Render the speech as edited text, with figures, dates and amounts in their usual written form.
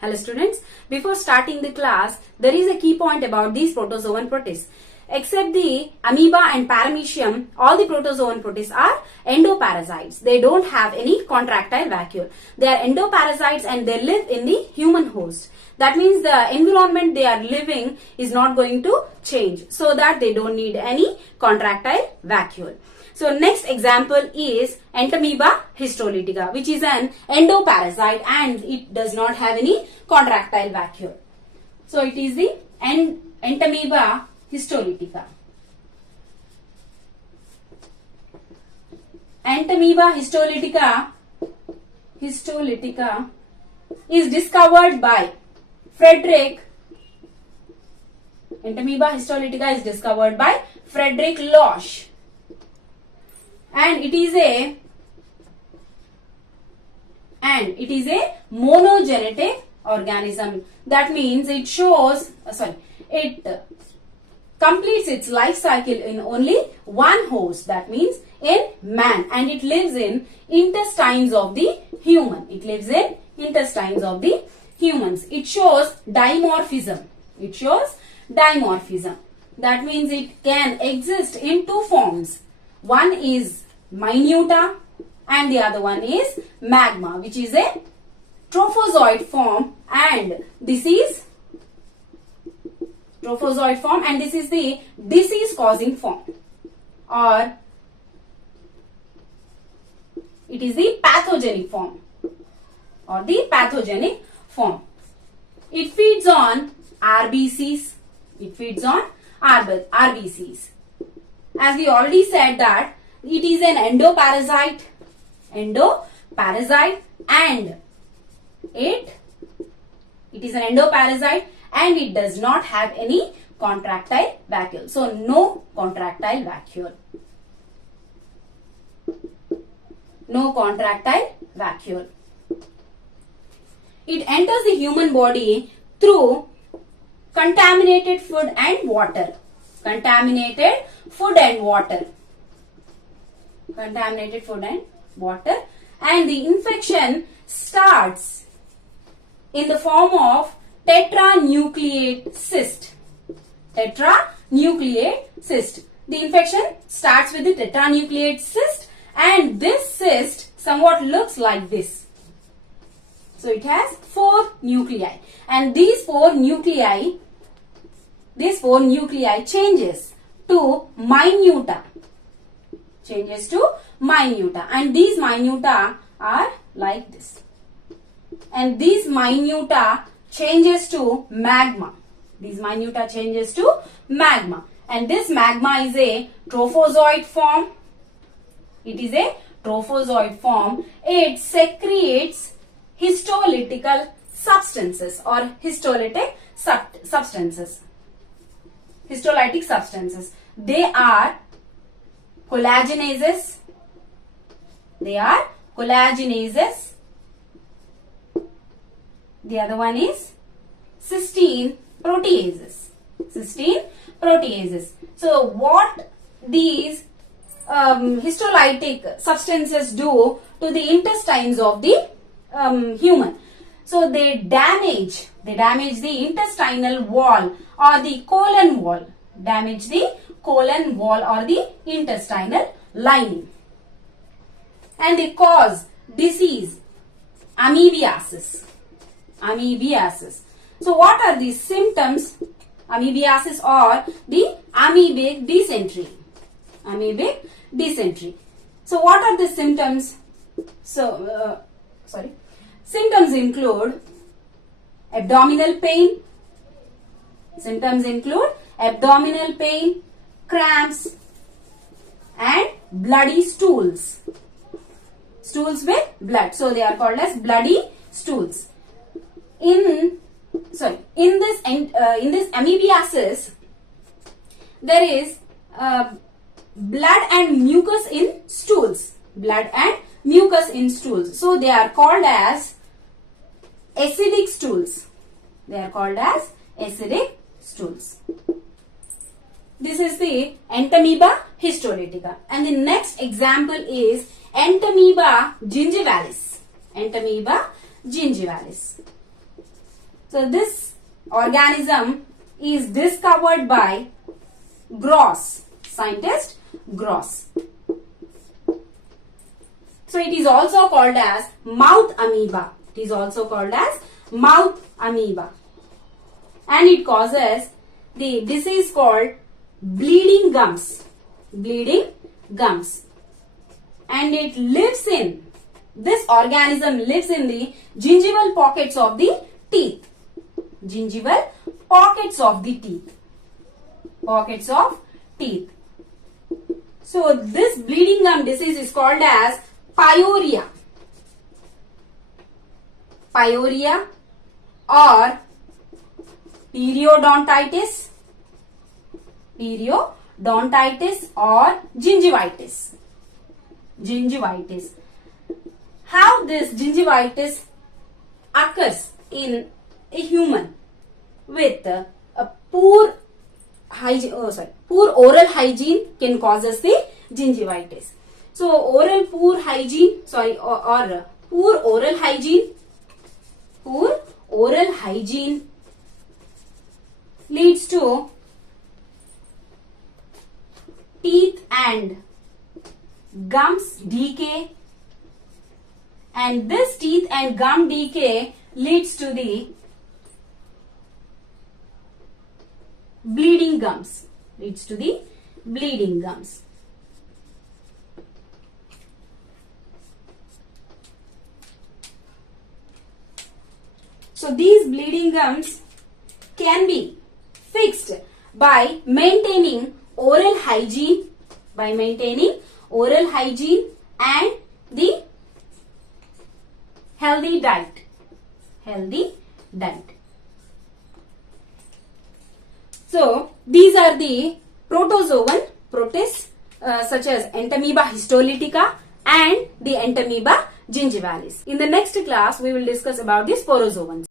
Hello students, before starting the class, there is a key point about these protozoan protists. Except the amoeba and paramecium, all the protozoan protists are endoparasites. They don't have any contractile vacuole. They are endoparasites and they live in the human host. That means the environment they are living is not going to change, so that they don't need any contractile vacuole. So next example is Entamoeba histolytica, which is an endoparasite and it does not have any contractile vacuole. So it is the Entamoeba histolytica. Entamoeba histolytica is discovered by Frederick. Entamoeba histolytica is discovered by Frederick Losch. And it is a monogenetic organism. That means it completes its life cycle in only one host. That means in man, and it lives in intestines of the human. It lives in intestines of the humans. It shows dimorphism. That means it can exist in two forms. One is minuta and the other one is magma, which is a trophozoid form, and this is the disease causing form, or it is the pathogenic form It feeds on RBCs. As we already said that it is an endoparasite and it does not have any contractile vacuole. So no contractile vacuole. It enters the human body through contaminated food and water. And the infection starts in the form of tetranucleate cyst. The infection starts with the tetranucleate cyst, and this cyst somewhat looks like this. So it has 4 nuclei, and these four nuclei changes to minuta. And these minuta are like this. And these minuta changes to magma. And this magma is a trophozoid form. It secretes histolytic substances. They are collagenases. The other one is cysteine proteases. So what these histolytic substances do to the intestines of the human? So they damage the intestinal wall or the colon wall. Or the intestinal lining. And they cause disease, amoebiasis. So what are the symptoms? Amoebiasis or the amoebic dysentery. So what are the symptoms? Symptoms include abdominal pain, cramps, and bloody stools. Stools with blood. So they are called as bloody stools. In this amoebiasis, there is blood and mucus in stools. So they are called as acidic stools. This is the Entamoeba histolytica. And the next example is Entamoeba gingivalis. So this organism is discovered by Gross, scientist Gross. So it is also called as mouth amoeba. It is also called as mouth amoeba. And it causes the disease called bleeding gums. Bleeding gums. And it lives in, this organism lives in the gingival pockets of the teeth. Gingival pockets of the teeth. Pockets of teeth. So this bleeding gum disease is called as pyorrhea. Pyorrhea or periodontitis. Periodontitis or gingivitis. Gingivitis. How this gingivitis occurs in a human with a poor hygiene, poor oral hygiene can causes the gingivitis. So poor oral hygiene leads to teeth and gums decay, and this teeth and gum decay leads to the bleeding gums. Leads to the bleeding gums. So these bleeding gums can be fixed by maintaining oral hygiene, and the healthy diet. So these are the protozoan protists such as Entamoeba histolytica and the Entamoeba gingivalis. In the next class, we will discuss about the sporozoans.